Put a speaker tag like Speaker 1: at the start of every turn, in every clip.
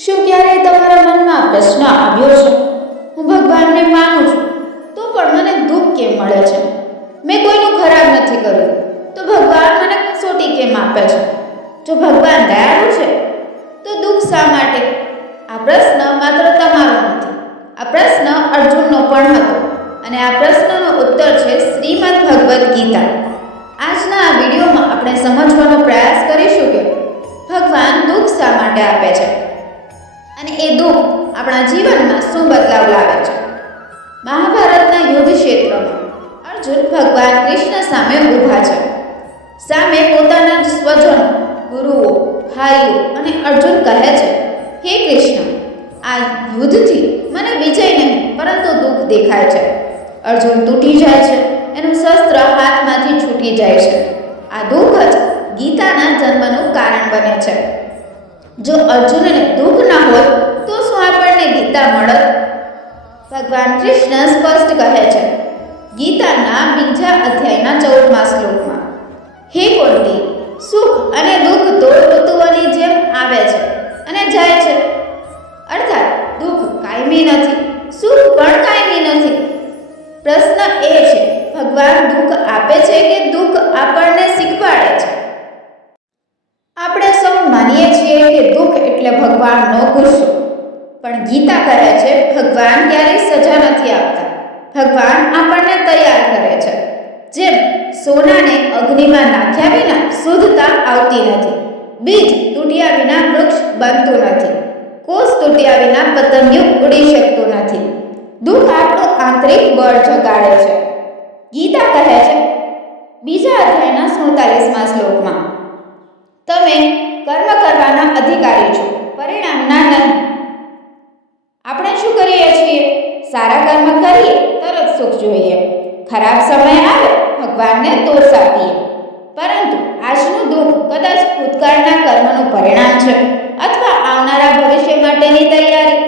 Speaker 1: શું ક્યારેય તમારા મનમાં પ્રશ્ન આવ્યો છે? હું ભગવાનને માનું છું, તો પણ મને દુઃખ કેમ મળે છે? મેં કોઈનું ખરાબ નથી કર્યું, તો ભગવાન મને કસોટી કેમ આપે છે? જો ભગવાન દયાળુ છે, તો દુઃખ શા માટે? આ પ્રશ્ન માત્ર તમારો નથી, આ પ્રશ્ન અર્જુનનો પણ હતો અને આ પ્રશ્નનો ઉત્તર છે શ્રીમદ ભગવદ્ ગીતા. આજના આ વિડીયોમાં આપણે સમજવાનો પ્રયાસ કરીશું કે ભગવાન દુઃખ શા માટે આપે છે? અને એ દુઃખ આપણા જીવનમાં શું બદલાવ લાવે છે? મહાભારતના યુદ્ધ ક્ષેત્રમાં અર્જુન ભગવાન કૃષ્ણ સામે ઊભા છે. સામે પોતાના સ્વજનો, ગુરુઓ, ભાઈઓ અને અર્જુન કહે છે, હે કૃષ્ણ, આ યુદ્ધથી મને વિજય નહીં, પરંતુ દુઃખ દેખાય છે. અર્જુન તૂટી જાય છે, એનું શસ્ત્ર હાથમાંથી છૂટી જાય છે. આ દુઃખ જ ગીતાના જન્મનું કારણ બને છે. જો અર્જુનને દુઃખ ન હોય, તો શું આપણને ગીતા મળત. ભગવાન કૃષ્ણ સ્પષ્ટ કહે છે, ગીતાના બીજા અધ્યાયના ચૌદમા શ્લોકમાં, હે કુંતી સુખ અને દુઃખ તો ઋતુઓની જેમ આવે છે અને જાય છે. અર્થાત, દુઃખ કાયમી નથી, સુખ પણ કાયમી નથી. પ્રશ્ન એ છે, ભગવાન દુઃખ આપે છે કે દુઃખ આપણને શીખવાડે છે આપણે સૌ માનીએ છીએ કે દુઃખ એટલે ભગવાનનો ગુસ્સો પણ ગીતા કહે છે, ભગવાન ક્યારેય સજા નથી આપતા. ભગવાન આપણને તૈયાર કરે છે. જેમ સોનાને અગ્નિમાં નાખ્યા વિના શુદ્ધતા આવતી નથી. બીજ તૂટ્યા વિના વૃક્ષ બનતું નથી. કોષ તૂટ્યા વિના પતંગિયું ઉડી શકતું નથી. દુઃખ આપણું આંતરિક બળ જગાડે છે. ગીતા કહે છે, બીજા અધ્યાયના સુડતાલીસમાં શ્લોકમાં તમે કર્મ કરવાના અધિકારી છો પરિણામના નહીં આપણે શું કરીએ છીએ સારા કર્મ કરીએ તરત સુખ જોઈએ ખરાબ સમય આવે, ભગવાનને દોષ આપીએ. પરંતુ આજનું દુઃખ કદાચ ભૂતકાળના કર્મનું પરિણામ છે અથવા આવનારા ભવિષ્ય માટેની તૈયારી.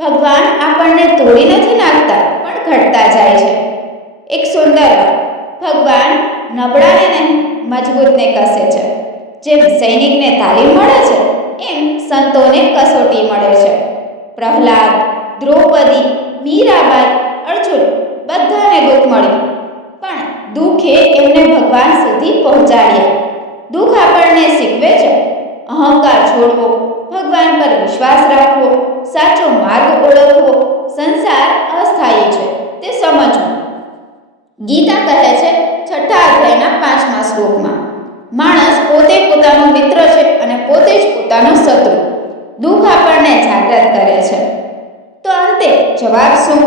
Speaker 1: ભગવાન આપણને તોડી નથી નાખતા, પણ ઘટતા જાય છે. એક સુંદર ભગવાન નબળાને મજબૂતને કસે છે. જેમ સૈનિકને તાલીમ મળે છે, એમ સંતોને કસોટી મળે છે. પ્રહલાદ, દ્રૌપદી, મીરાબાઈ, અર્જુન બધાને દુઃખ મળ્યું પણ દુઃખે એમને ભગવાન સુધી પહોંચાડ્યા. દુઃખ આપણને શીખવે છે. અહંકાર છોડવો, ભગવાન પર વિશ્વાસ રાખવો, સાચો માર્ગ ઓળખવો, સંસાર અસ્થાયી છે, તે સમજવું. ગીતા કહે છે, છઠ્ઠા અધ્યાયના પાંચમા શ્લોકમાં, માણસ પોતે પોતાનો મિત્ર છે અને પોતે જ પોતાનો શત્રુ. દુઃખ આપણને જાગૃત કરે છે. તો અંતે જવાબ શું?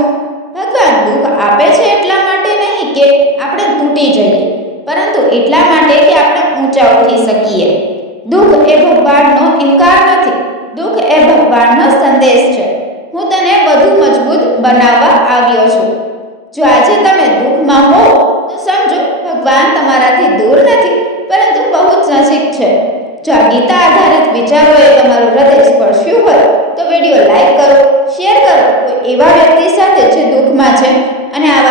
Speaker 1: ભગવાન દુઃખ આપે છે એટલા માટે નહીં કે આપણે તૂટી જઈએ. પરંતુ એટલા માટે કે આપણે ઊંચા ઉઠી શકીએ. દુઃખ એ ભગવાનનો ઇનકાર નથી. દુઃખ એ ભગવાનનો સંદેશ છે. હું તને વધુ મજબૂત બનાવવા આવ્યો છું. જો આજે તમે દુઃખમાં હો તો સમજો ભગવાન તમારાથી દૂર નથી, પરંતુ બહુ જ નજીક છે. જો આ ગીતા આધારિત વિચારોએ તમારું હૃદય સ્પર્શ્યું હોય, તો વીડિયો લાઈક કરો, શેર કરો કોઈ એવા વ્યક્તિ સાથે જે દુઃખમાં છે અને આવા